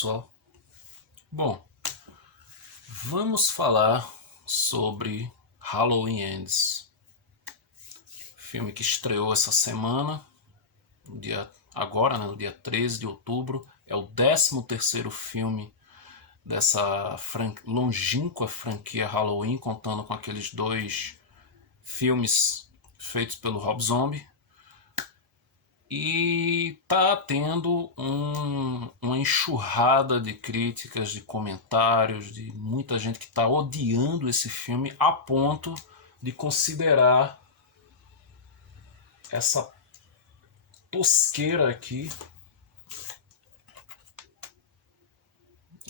pessoal. Bom, vamos falar sobre Halloween Ends, filme que estreou essa semana, no dia 13 de outubro. É o 13º filme dessa longínqua franquia Halloween, contando com aqueles 2 filmes feitos pelo Rob Zombie. E tá tendo uma enxurrada de críticas, de comentários, de muita gente que tá odiando esse filme a ponto de considerar essa tosqueira aqui,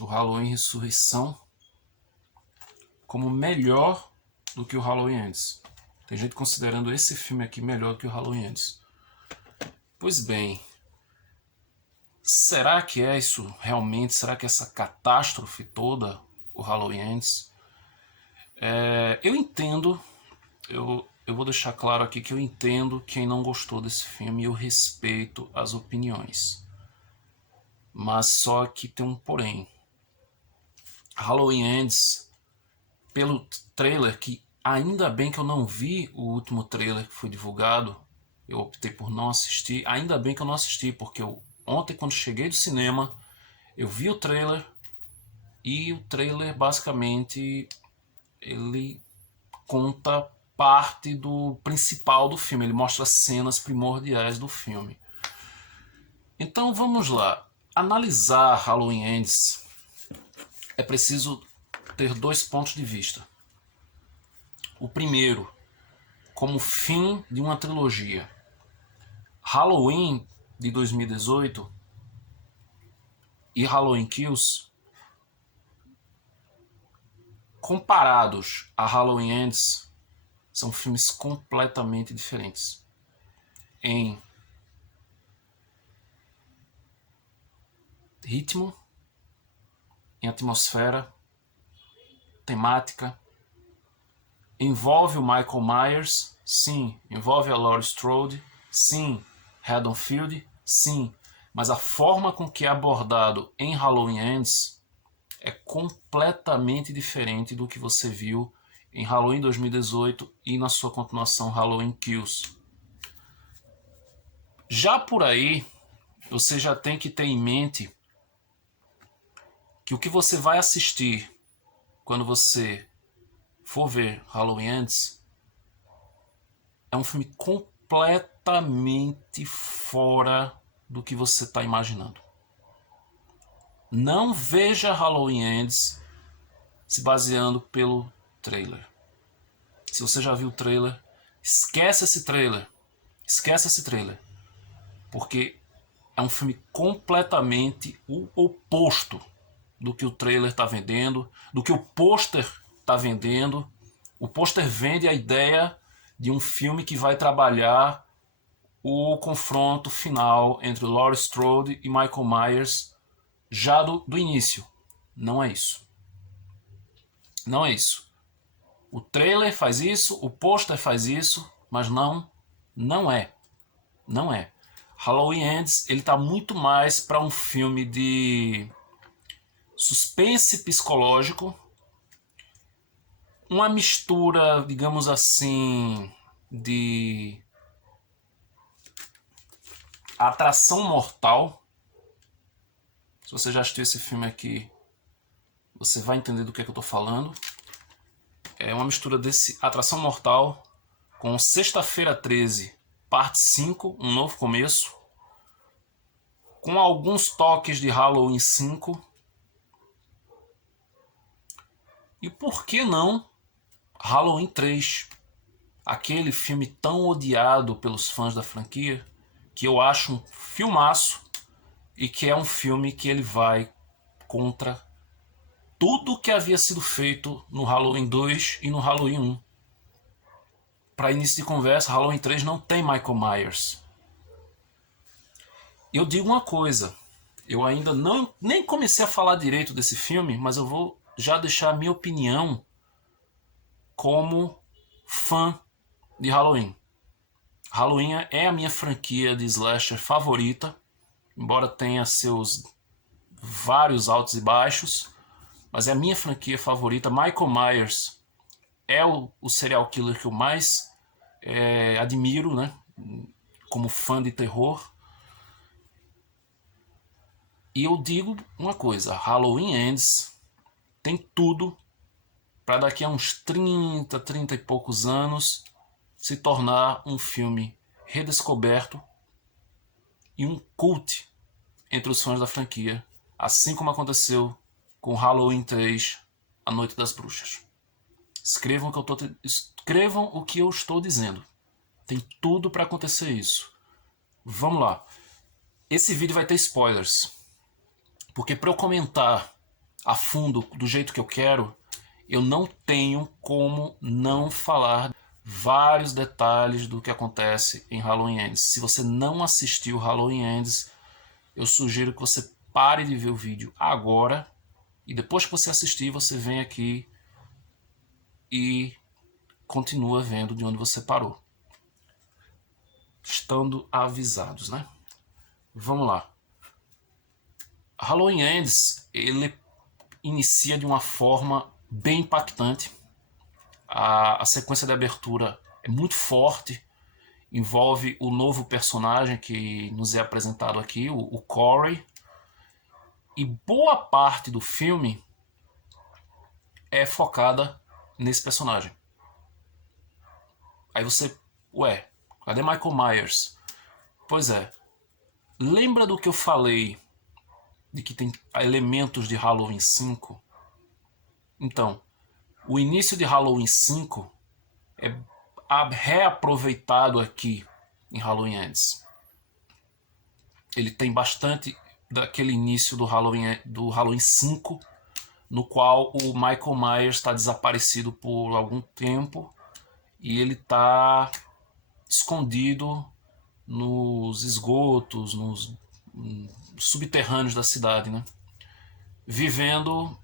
o Halloween Ressurreição, como melhor do que o Halloween Ends. Tem gente considerando esse filme aqui melhor do que o Halloween Ends. Pois bem, será que é isso realmente? Será que essa catástrofe toda, o Halloween Ends? Eu entendo, eu vou deixar claro aqui que eu entendo quem não gostou desse filme e eu respeito as opiniões. Mas só que tem um porém. Halloween Ends, pelo trailer, que ainda bem que eu não vi o último trailer que foi divulgado, eu optei por não assistir, ainda bem que eu não assisti, porque ontem quando cheguei do cinema, eu vi o trailer, e o trailer basicamente ele conta parte do principal do filme, ele mostra cenas primordiais do filme. Então vamos lá, analisar Halloween Ends é preciso ter 2 pontos de vista. O primeiro, como fim de uma trilogia. Halloween de 2018 e Halloween Kills, comparados a Halloween Ends, são filmes completamente diferentes em ritmo, em atmosfera, temática. Envolve o Michael Myers, sim. Envolve a Laurie Strode, sim. Haddonfield, sim. Mas a forma com que é abordado em Halloween Ends é completamente diferente do que você viu em Halloween 2018 e na sua continuação Halloween Kills. Já por aí, você já tem que ter em mente que o que você vai assistir quando você for ver Halloween Ends é um filme completamente fora do que você está imaginando. Não veja Halloween Ends se baseando pelo trailer. Se você já viu o trailer, esquece esse trailer. Esquece esse trailer. Porque é um filme completamente o oposto do que o trailer está vendendo, do que o pôster está vendendo. O pôster vende a ideia de um filme que vai trabalhar o confronto final entre Laurie Strode e Michael Myers já do início. Não é isso. Não é isso. O trailer faz isso, o pôster faz isso, mas não é. Não é. Halloween Ends, ele tá muito mais para um filme de suspense psicológico, uma mistura, digamos assim, de Atração Mortal. Se você já assistiu esse filme aqui, você vai entender do que eu tô falando. É uma mistura desse Atração Mortal com Sexta-feira 13, parte 5, um novo começo, com alguns toques de Halloween 5. E por que não Halloween 3? Aquele filme tão odiado pelos fãs da franquia, que eu acho um filmaço e que é um filme que ele vai contra tudo que havia sido feito no Halloween 2 e no Halloween 1. Para início de conversa, Halloween 3 não tem Michael Myers. Eu digo uma coisa, eu ainda nem comecei a falar direito desse filme, mas eu vou já deixar a minha opinião como fã de Halloween. Halloween é a minha franquia de slasher favorita, embora tenha seus vários altos e baixos, mas é a minha franquia favorita. Michael Myers é o serial killer que eu mais admiro, né? Como fã de terror. E eu digo uma coisa, Halloween Ends tem tudo para daqui a uns 30 e poucos anos se tornar um filme redescoberto e um cult entre os fãs da franquia, assim como aconteceu com Halloween 3, A Noite das Bruxas. Escrevam o que eu estou dizendo. Tem tudo para acontecer isso. Vamos lá. Esse vídeo vai ter spoilers, porque para eu comentar a fundo do jeito que eu quero, eu não tenho como não falar vários detalhes do que acontece em Halloween Ends. Se você não assistiu Halloween Ends, eu sugiro que você pare de ver o vídeo agora e depois que você assistir, você vem aqui e continua vendo de onde você parou. Estando avisados, né? Vamos lá. Halloween Ends, ele inicia de uma forma bem impactante. A sequência de abertura é muito forte, envolve o novo personagem que nos é apresentado aqui, o Corey, e boa parte do filme é focada nesse personagem. Aí você, ué, cadê Michael Myers? Pois é, lembra do que eu falei de que tem elementos de Halloween 5? Então, o início de Halloween 5 é reaproveitado aqui em Halloween Ends. Ele tem bastante daquele início do Halloween 5, no qual o Michael Myers está desaparecido por algum tempo e ele está escondido nos esgotos, nos subterrâneos da cidade, né? Vivendo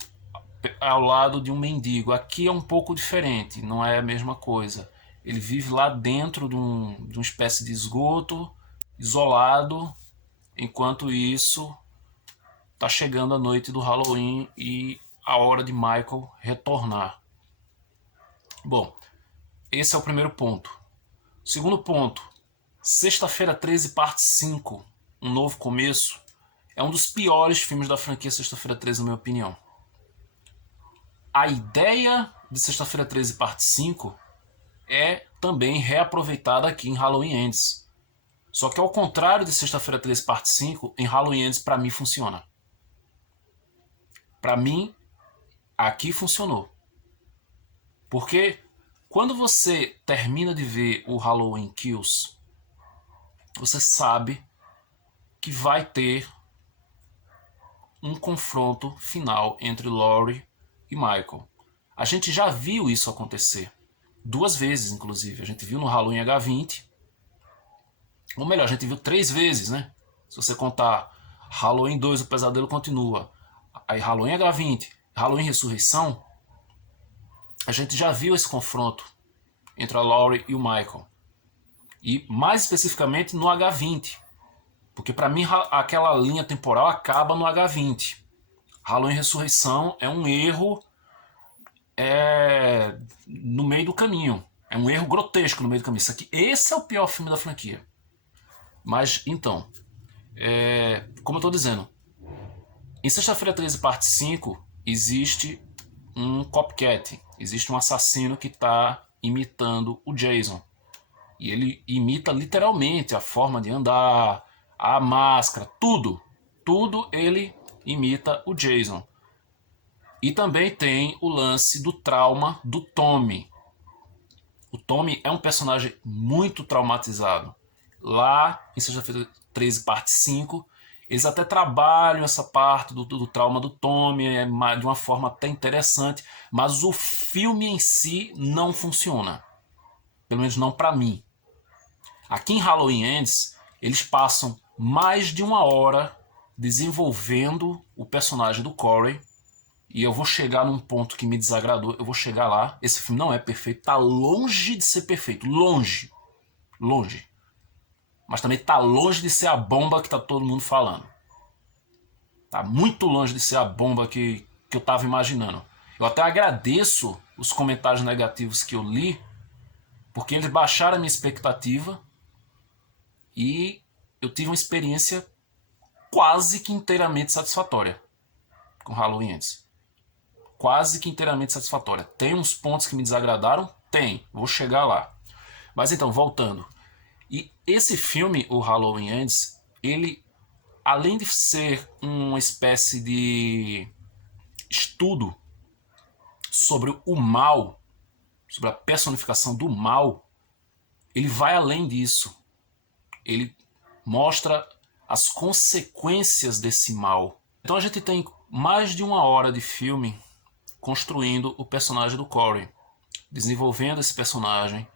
ao lado de um mendigo. Aqui é um pouco diferente, não é a mesma coisa. Ele vive lá dentro de uma espécie de esgoto, isolado, enquanto isso está chegando a noite do Halloween e a hora de Michael retornar. Bom, esse é o primeiro ponto. Segundo ponto, Sexta-feira 13, parte 5, Um Novo Começo, é um dos piores filmes da franquia Sexta-feira 13, na minha opinião. A ideia de Sexta-feira 13, parte 5 é também reaproveitada aqui em Halloween Ends. Só que ao contrário de Sexta-feira 13, parte 5, em Halloween Ends para mim funciona. Para mim, aqui funcionou. Porque quando você termina de ver o Halloween Kills, você sabe que vai ter um confronto final entre Laurie e Michael. A gente já viu isso acontecer. 2 vezes, inclusive. A gente viu no Halloween H20. Ou melhor, a gente viu 3 vezes, né? Se você contar Halloween 2, o pesadelo continua. Aí Halloween H20, Halloween Ressurreição, a gente já viu esse confronto entre a Laurie e o Michael. E mais especificamente no H20. Porque para mim aquela linha temporal acaba no H20. Halloween Ressurreição é um erro no meio do caminho. É um erro grotesco no meio do caminho. Esse é o pior filme da franquia. Mas, então, como eu estou dizendo, em Sexta-feira 13, parte 5, existe um copycat. Existe um assassino que está imitando o Jason. E ele imita literalmente a forma de andar, a máscara, tudo. Tudo ele imita o Jason. E também tem o lance do trauma do Tommy. O Tommy é um personagem muito traumatizado. Lá em Sexta-feira 13, parte 5, eles até trabalham essa parte do trauma do Tommy de uma forma até interessante, mas o filme em si não funciona. Pelo menos não para mim. Aqui em Halloween Ends, eles passam mais de 1 hora desenvolvendo o personagem do Corey. E eu vou chegar num ponto que me desagradou. Eu vou chegar lá. Esse filme não é perfeito. Tá longe de ser perfeito. Longe. Longe. Mas também tá longe de ser a bomba que tá todo mundo falando. Tá muito longe de ser a bomba que eu tava imaginando. Eu até agradeço os comentários negativos que eu li, porque eles baixaram a minha expectativa e eu tive uma experiência quase que inteiramente satisfatória com Halloween Ends. Quase que inteiramente satisfatória. Tem uns pontos que me desagradaram? Tem, vou chegar lá. Mas então, voltando. E esse filme, o Halloween Ends, ele, além de ser uma espécie de estudo sobre o mal, sobre a personificação do mal, ele vai além disso. Ele mostra as consequências desse mal. Então a gente tem mais de 1 hora de filme construindo o personagem do Corey, desenvolvendo esse personagem,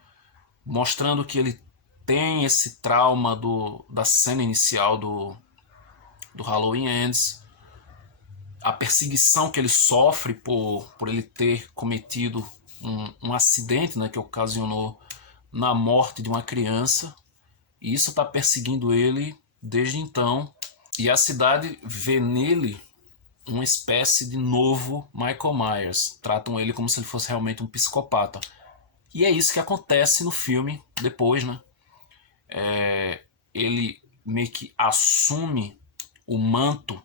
mostrando que ele tem esse trauma da cena inicial do Halloween Ends, a perseguição que ele sofre por ele ter cometido um acidente, né, que ocasionou na morte de uma criança, e isso está perseguindo ele desde então, e a cidade vê nele uma espécie de novo Michael Myers, tratam ele como se ele fosse realmente um psicopata. E é isso que acontece no filme depois, né? Ele meio que assume o manto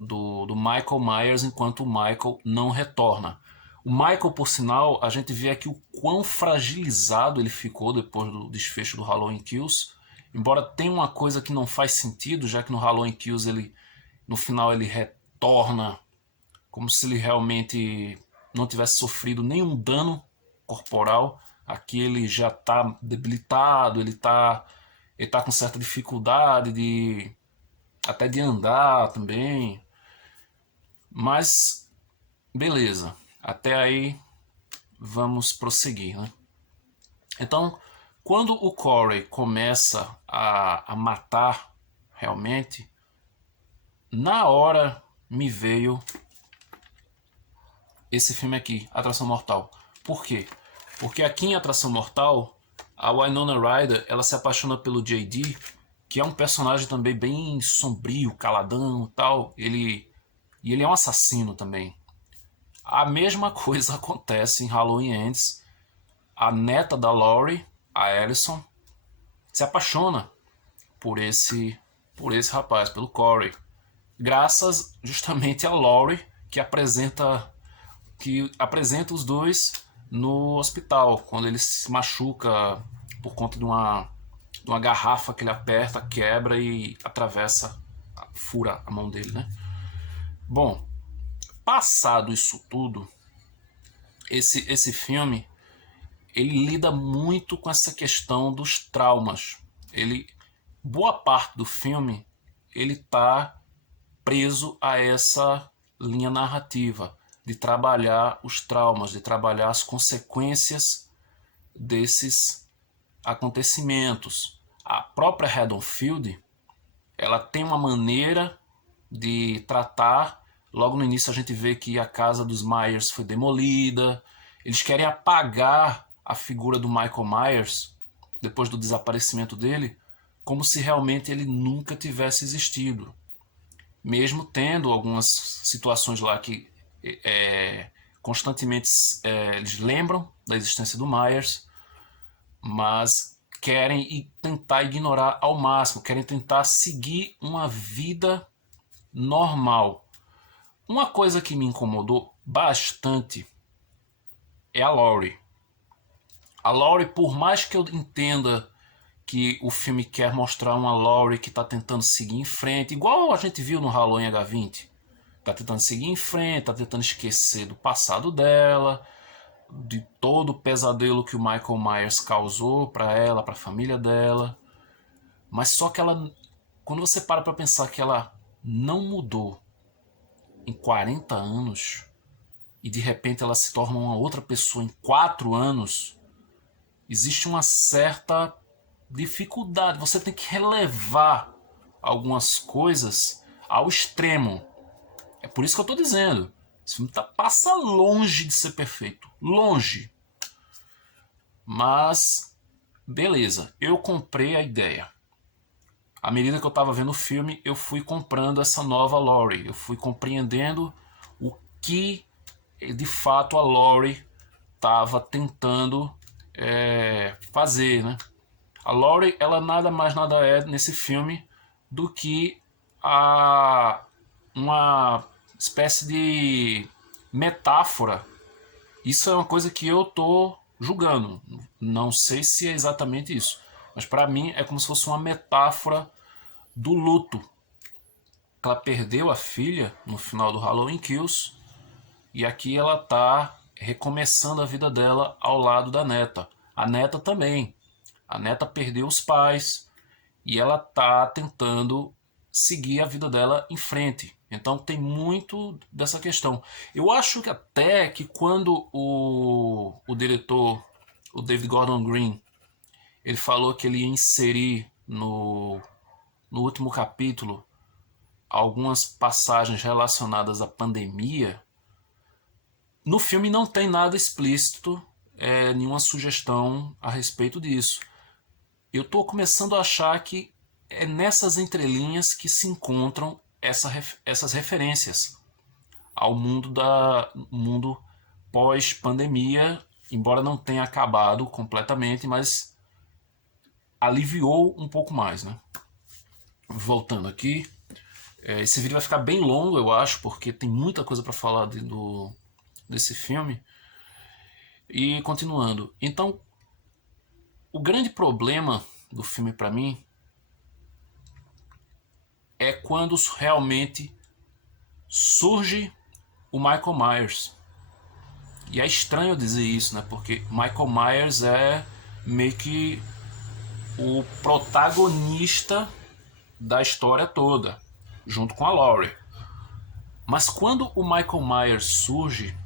do Michael Myers enquanto o Michael não retorna. O Michael, por sinal, a gente vê aqui o quão fragilizado ele ficou depois do desfecho do Halloween Kills. Embora tenha uma coisa que não faz sentido, já que no Halloween Kills no final ele retorna como se ele realmente não tivesse sofrido nenhum dano corporal. Aqui ele já está debilitado, ele tá com certa dificuldade até de andar também. Mas beleza, até aí vamos prosseguir, né? Então, quando o Corey começa a matar realmente, na hora me veio esse filme aqui, Atração Mortal. Por quê? Porque aqui em Atração Mortal, a Winona Ryder, ela se apaixona pelo J.D., que é um personagem também bem sombrio, caladão e tal. E ele é um assassino também. A mesma coisa acontece em Halloween Ends. A neta da Laurie, a Allison, se apaixona por esse rapaz, pelo Corey. Graças justamente a Laurie, que apresenta os dois no hospital, quando ele se machuca por conta de uma garrafa que ele aperta, quebra e atravessa, fura a mão dele, né? Bom, passado isso tudo, esse filme ele lida muito com essa questão dos traumas. Boa parte do filme ele tá preso a essa linha narrativa de trabalhar os traumas, de trabalhar as consequências desses acontecimentos. A própria Haddonfield, ela tem uma maneira de tratar. Logo no início a gente vê que a casa dos Myers foi demolida. Eles querem apagar a figura do Michael Myers depois do desaparecimento dele, como se realmente ele nunca tivesse existido. Mesmo tendo algumas situações lá que constantemente eles lembram da existência do Myers, mas querem tentar ignorar ao máximo, querem tentar seguir uma vida normal. Uma coisa que me incomodou bastante é a Laurie. A Laurie, por mais que eu entenda que o filme quer mostrar uma Laurie que está tentando seguir em frente, igual a gente viu no Halloween H20, está tentando seguir em frente, está tentando esquecer do passado dela, de todo o pesadelo que o Michael Myers causou para ela, para a família dela. Mas só que ela, quando você para pensar que ela não mudou em 40 anos e de repente ela se torna uma outra pessoa em 4 anos, existe uma certa dificuldade. Você tem que relevar algumas coisas ao extremo. É por isso que eu estou dizendo. Esse filme passa longe de ser perfeito. Longe. Mas, beleza. Eu comprei a ideia. À medida que eu estava vendo o filme, eu fui comprando essa nova Laurie. Eu fui compreendendo o que de fato a Laurie estava tentando fazer, né? A Laurie, ela nada mais nada é nesse filme do que uma espécie de metáfora. Isso é uma coisa que eu tô julgando. Não sei se é exatamente isso, mas para mim é como se fosse uma metáfora do luto. Ela perdeu a filha no final do Halloween Kills e aqui ela tá recomeçando a vida dela ao lado da neta. A neta também. A neta perdeu os pais e ela tá tentando seguir a vida dela em frente. Então tem muito dessa questão. Eu acho que até que quando o diretor, o David Gordon Green, ele falou que ele ia inserir no último capítulo algumas passagens relacionadas à pandemia, no filme não tem nada explícito, nenhuma sugestão a respeito disso. Eu estou começando a achar que é nessas entrelinhas que se encontram essas referências ao mundo pós-pandemia, embora não tenha acabado completamente, mas aliviou um pouco mais, né? Voltando aqui, esse vídeo vai ficar bem longo, eu acho, porque tem muita coisa para falar desse filme. E continuando, então o grande problema do filme para mim é quando realmente surge o Michael Myers. E é estranho dizer isso, né? Porque Michael Myers é meio que o protagonista da história toda, junto com a Laurie. Mas quando o Michael Myers surge,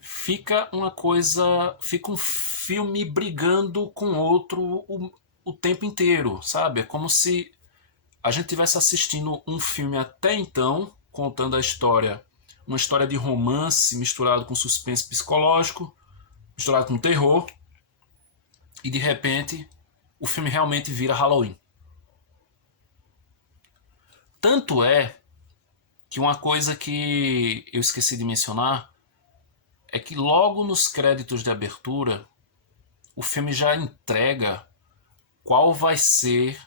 fica uma coisa, fica um filme brigando com outro o tempo inteiro, sabe? É como se a gente estivesse assistindo um filme até então, contando a história, uma história de romance misturado com suspense psicológico, misturado com terror, e de repente o filme realmente vira Halloween. Tanto é que uma coisa que eu esqueci de mencionar é que logo nos créditos de abertura o filme já entrega qual vai ser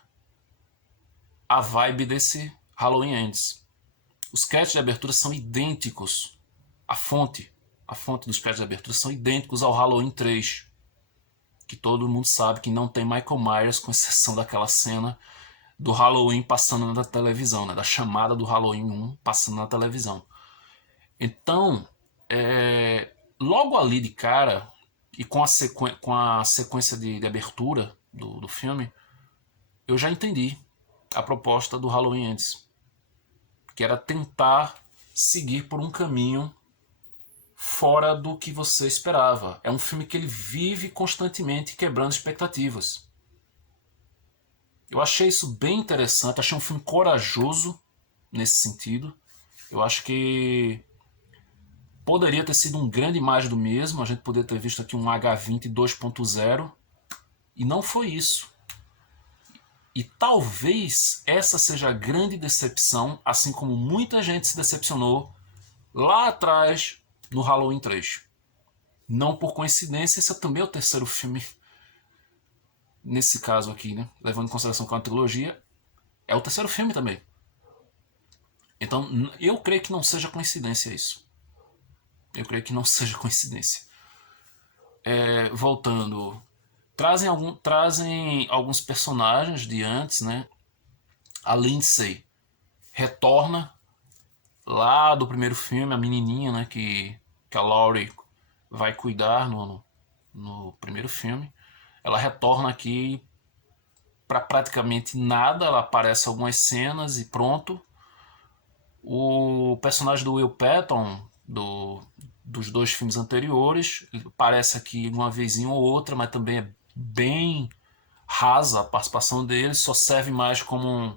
a vibe desse Halloween Ends. Os créditos de abertura são idênticos. A fonte dos créditos de abertura são idênticos ao Halloween 3. Que todo mundo sabe que não tem Michael Myers, com exceção daquela cena do Halloween passando na televisão, né? Da chamada do Halloween 1 passando na televisão. Então, logo ali de cara, e com a sequência de abertura do filme, eu já entendi a proposta do Halloween Ends, que era tentar seguir por um caminho fora do que você esperava. É um filme que ele vive constantemente quebrando expectativas. Eu achei isso bem interessante, achei um filme corajoso nesse sentido. Eu acho que poderia ter sido um grande mais do mesmo, a gente poderia ter visto aqui um H20 2.0, e não foi isso. E talvez essa seja a grande decepção, assim como muita gente se decepcionou lá atrás no Halloween 3. Não por coincidência, esse também é o terceiro filme nesse caso aqui, né? Levando em consideração que é uma trilogia, é o terceiro filme também. Então, eu creio que não seja coincidência isso. Eu creio que não seja coincidência. Voltando, trazem alguns personagens de antes, né? A Lindsay retorna lá do primeiro filme, a menininha, né? Que a Laurie vai cuidar no primeiro filme. Ela retorna aqui para praticamente nada, ela aparece algumas cenas e pronto. O personagem do Will Patton, dos dois filmes anteriores, aparece aqui uma vezinha ou outra, mas também é bem rasa a participação dele, só serve mais como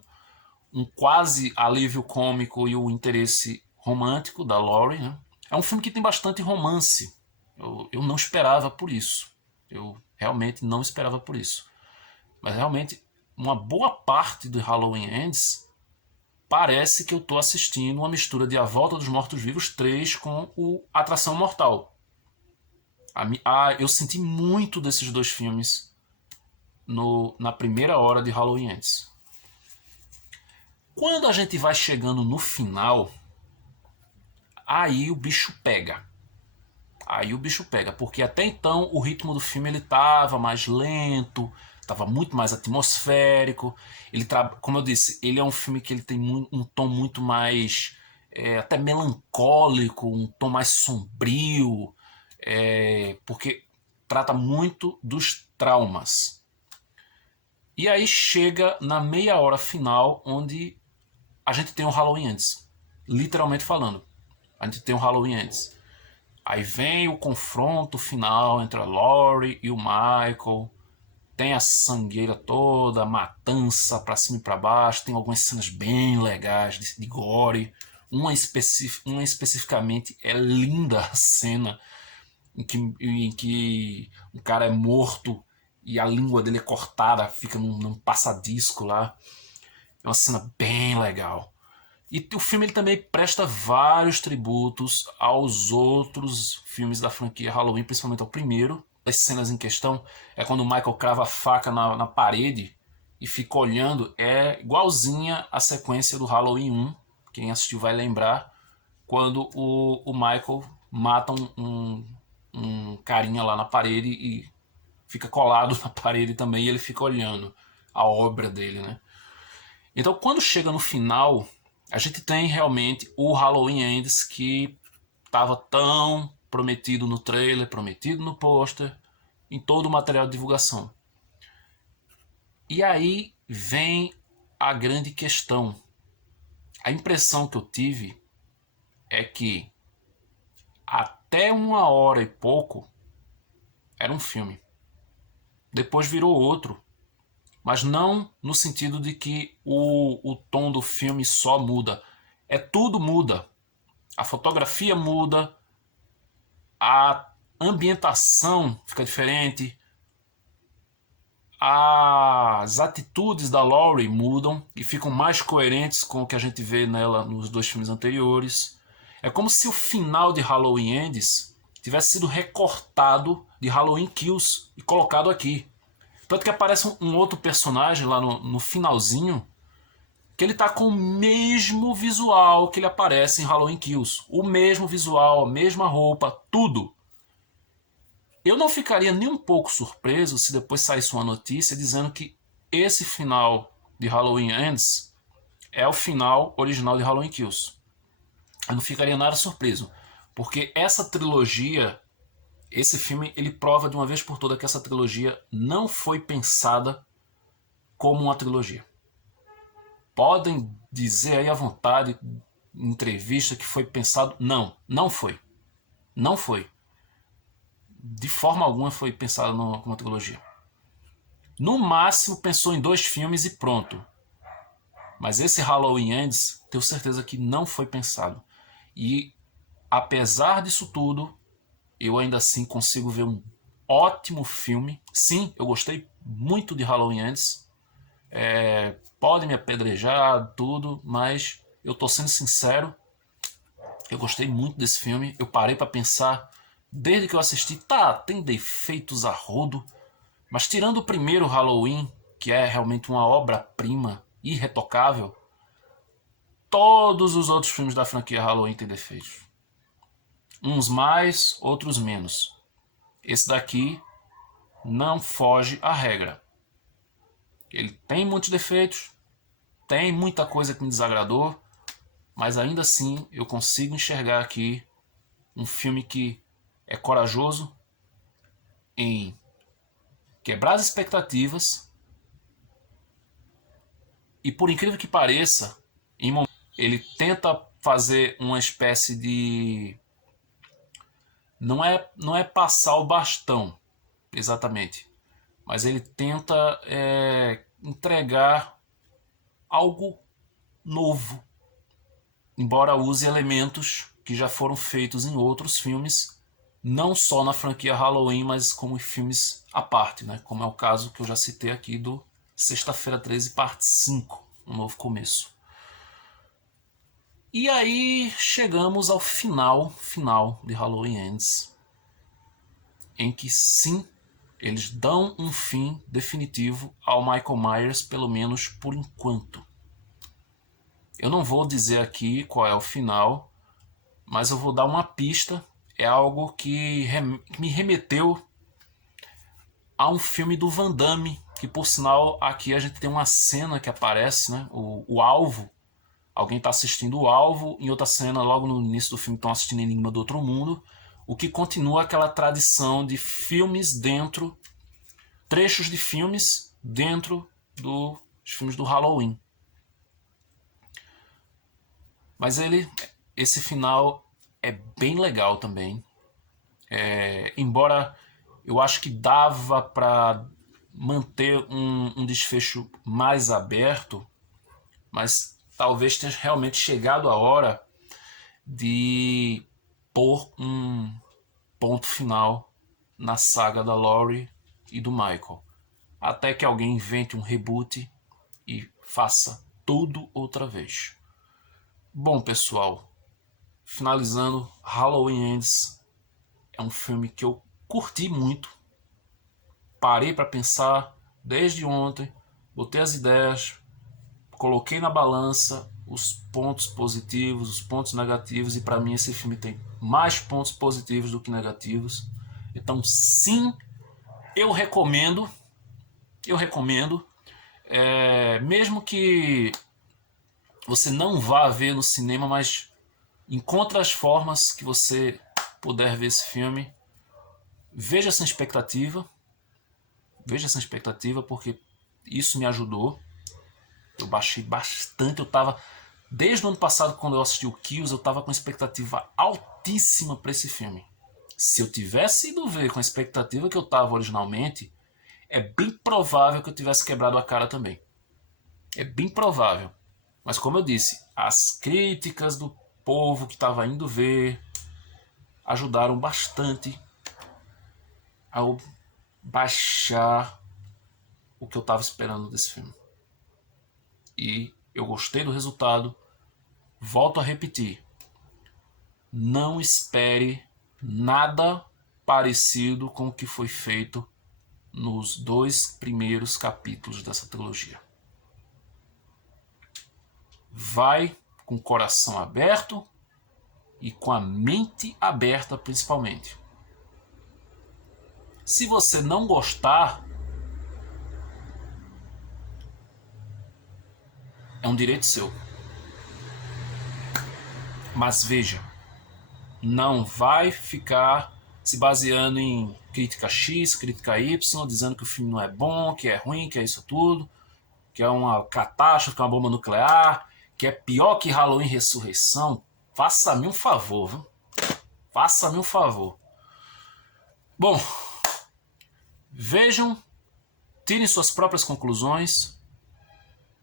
um quase alívio cômico e o interesse romântico da Laurie, né? É um filme que tem bastante romance. Eu não esperava por isso. Eu realmente não esperava por isso. Mas realmente uma boa parte do Halloween Ends parece que eu estou assistindo uma mistura de A Volta dos Mortos-Vivos 3 com o Atração Mortal. Eu senti muito desses dois filmes na primeira hora de Halloween Ends. Quando a gente vai chegando no final, aí o bicho pega. Porque até então o ritmo do filme ele tava mais lento, tava muito mais atmosférico. Como eu disse, ele é um filme que ele tem um tom muito mais até melancólico, um tom mais sombrio, porque trata muito dos traumas. E aí chega na meia hora final, onde a gente tem um Halloween Ends, literalmente falando. A gente tem um Halloween Ends. Aí vem o confronto final entre a Laurie e o Michael. Tem a sangueira toda, a matança pra cima e pra baixo. Tem algumas cenas bem legais de gore. Uma especificamente é linda a cena em que o cara é morto e a língua dele é cortada, fica num passadisco lá. É uma cena bem legal. E o filme ele também presta vários tributos aos outros filmes da franquia Halloween, principalmente ao primeiro. As cenas em questão é quando o Michael crava a faca na parede e fica olhando. É igualzinha a sequência do Halloween 1. Quem assistiu vai lembrar. Quando o Michael mata um carinha lá na parede e fica colado na parede também. E ele fica olhando a obra dele, né? Então quando chega no final, a gente tem realmente o Halloween Ends que estava tão prometido no trailer, prometido no pôster, em todo o material de divulgação. E aí vem a grande questão. A impressão que eu tive é que até 1 hora e pouco era um filme. Depois virou outro. Mas não no sentido de que o tom do filme só muda. Tudo muda. A fotografia muda, a ambientação fica diferente, as atitudes da Laurie mudam e ficam mais coerentes com o que a gente vê nela nos dois filmes anteriores. É como se o final de Halloween Ends tivesse sido recortado de Halloween Kills e colocado aqui. Tanto que aparece um outro personagem lá no finalzinho, que ele tá com o mesmo visual que ele aparece em Halloween Kills. O mesmo visual, a mesma roupa, tudo. Eu não ficaria nem um pouco surpreso se depois saísse uma notícia dizendo que esse final de Halloween Ends é o final original de Halloween Kills. Eu não ficaria nada surpreso, porque essa trilogia, esse filme, ele prova de uma vez por todas que essa trilogia não foi pensada como uma trilogia. Podem dizer aí à vontade em entrevista que foi pensado. Não, não foi. Não foi. De forma alguma foi pensado como uma trilogia. No máximo pensou em 2 filmes e pronto. Mas esse Halloween Ends, tenho certeza que não foi pensado. E apesar disso tudo, eu ainda assim consigo ver um ótimo filme. Sim, eu gostei muito de Halloween Ends. Podem me apedrejar, tudo, mas eu tô sendo sincero, eu gostei muito desse filme. Eu parei para pensar, desde que eu assisti, tem defeitos a rodo, mas tirando o primeiro Halloween, que é realmente uma obra-prima, irretocável, todos os outros filmes da franquia Halloween têm defeitos. Uns mais, outros menos. Esse daqui não foge à regra. Ele tem muitos defeitos, tem muita coisa que me desagradou, mas ainda assim eu consigo enxergar aqui um filme que é corajoso em quebrar as expectativas e, por incrível que pareça, ele tenta fazer uma espécie de... Não é passar o bastão, exatamente, mas ele tenta entregar algo novo, embora use elementos que já foram feitos em outros filmes, não só na franquia Halloween, mas como em filmes à parte, né? Como é o caso que eu já citei aqui do Sexta-feira 13, parte 5, um novo começo. E aí chegamos ao final de Halloween Ends, em que sim, eles dão um fim definitivo ao Michael Myers, pelo menos por enquanto. Eu não vou dizer aqui qual é o final, mas eu vou dar uma pista. É algo que me remeteu a um filme do Van Damme, que por sinal aqui a gente tem uma cena que aparece, né? O alvo. Alguém está assistindo o alvo, em outra cena, logo no início do filme, estão assistindo Enigma do Outro Mundo, o que continua aquela tradição de filmes dentro, trechos de filmes dentro dos filmes do Halloween. Mas esse final é bem legal também. Embora eu acho que dava para manter um desfecho mais aberto, mas talvez tenha realmente chegado a hora de pôr um ponto final na saga da Laurie e do Michael. Até que alguém invente um reboot e faça tudo outra vez. Bom, pessoal, finalizando, Halloween Ends é um filme que eu curti muito. Parei para pensar desde ontem, botei as ideias, coloquei na balança os pontos positivos, os pontos negativos, e para mim esse filme tem mais pontos positivos do que negativos. Então sim, eu recomendo, mesmo que você não vá ver no cinema, mas encontre as formas que você puder ver esse filme. Veja essa expectativa, porque isso me ajudou. Eu baixei bastante, desde o ano passado, quando eu assisti o Kills, eu estava com expectativa altíssima para esse filme. Se eu tivesse ido ver com a expectativa que eu estava originalmente, é bem provável que eu tivesse quebrado a cara também. É bem provável. Mas como eu disse, as críticas do povo que estava indo ver ajudaram bastante a baixar o que eu estava esperando desse filme. E eu gostei do resultado. Volto a repetir. Não espere nada parecido com o que foi feito nos 2 primeiros capítulos dessa trilogia. Vai com o coração aberto e com a mente aberta, principalmente. Se você não gostar, é um direito seu. Mas veja, não vai ficar se baseando em crítica X, crítica Y, dizendo que o filme não é bom, que é ruim, que é isso tudo, que é uma catástrofe, que é uma bomba nuclear, que é pior que Halloween Ressurreição. Faça-me um favor, viu? Faça-me um favor. Bom, vejam, tirem suas próprias conclusões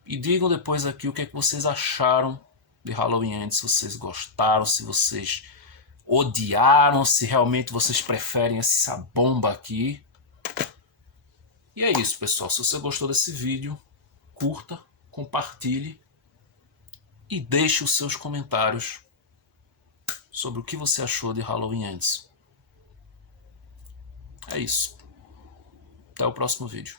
e digam depois aqui o que é que vocês acharam de Halloween Ends, se vocês gostaram, se vocês odiaram, se realmente vocês preferem essa bomba aqui. E é isso, pessoal. Se você gostou desse vídeo, curta, compartilhe e deixe os seus comentários sobre o que você achou de Halloween Ends. É isso. Até o próximo vídeo.